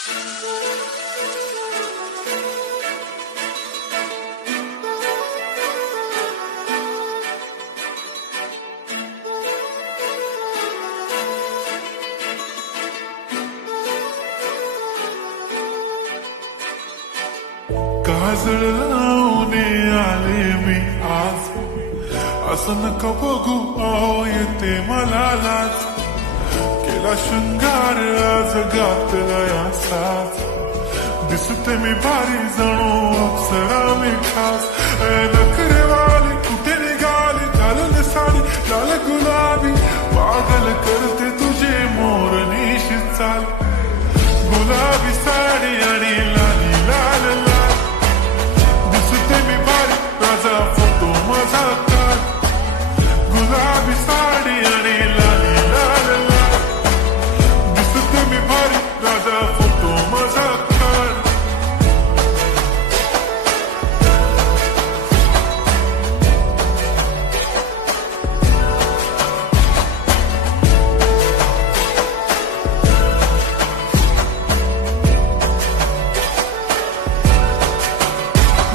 काजळ लावून आले मी आज, असं नका बघू अहो येते मला लाज. केला शृंगार आज घातला साज, दिसते मी भारी जणू अप्सरा मी खास. नखरेवाली कुठे निघाली घालून साडी लाल गुलाबी, पागल करते तुझे मोरनीशी चाल. गुलाबी साडी आणि लाली लाल लाल, दिसते मी भारी राजा फोटो माझा काढ. गुलाबी साडी आणि लाली लाल लाल, दिसते मी भारी राजा फोटो माझा काढ.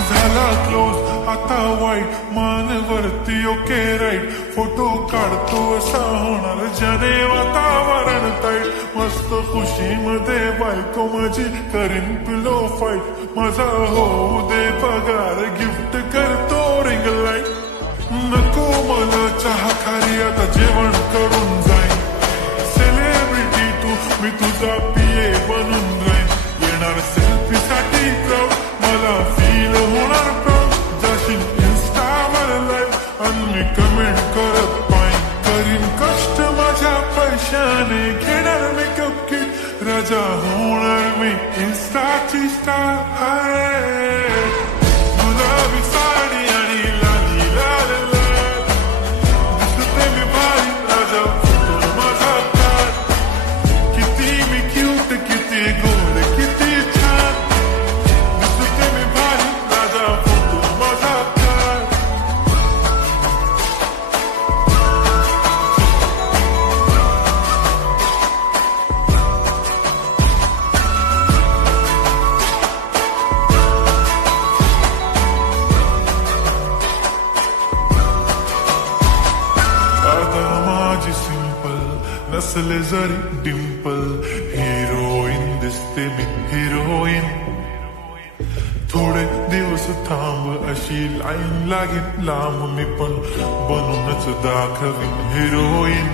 झाला क्लोज आता वाईट, मान वरती ओके राईट. फोटो काढतो असा होणार ज्याने वातावरण ताईट. मस्त खुशीमध्ये बायको माझी करीन पिलो फाईट. माझा होऊ दे पगार गिफ्ट करतो रिंग लाईट. नको मला चहा खारी आता जेवण करून जाईन. सेलिब्रिटी तू मी तुझा पिये बनून राहीन. येणार सेल्फी साठी क्राऊड मला फील होणार प्राऊड. जाशील इन्स्टावर लाईव्ह आणि मी कमेंट करत पाईन. करीन कष्ट माझ्या पैशाने घेणार मेकअप किट. राजा होणार मी इन्स्टाची स्टार. गुलाबी साडी आणि लाली लाल लाल, दिसते मी भारी राजा फोटो माझा काढ. किती मी क्यूट किती गोड किती छान, दिसते मी भारी राजा फोटो माझा काढ. आता माझी सिंपल नसले जरी डिंपल, हिरोईन दिसते मी हिरोईन. थोडे दिवस थांब अशी लाईन लागेल लांब, मी पण बनूनच दाखवीन हिरोईन.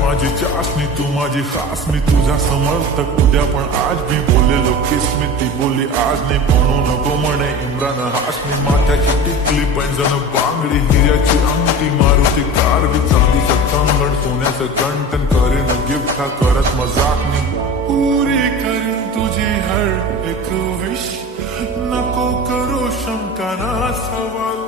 माझी चाशनी तू माझी खास, मी तुझा समर्थक उद्या पण आज मी बोललेलो किस मी. ती बोलली आज नाही म्हणू नको म्हणे इम्रान हाशमी. माथ्याची टिकली पैंजण बांगडी हिऱ्याची अंगठी, मारुती कार बी चांदीचं कंगण, सोन्याचं गंटन करेन गिफ्ट हा करत मजाक मी. पुरी करीन तुझी हर एक विश, नको करू शंका ना सवाल.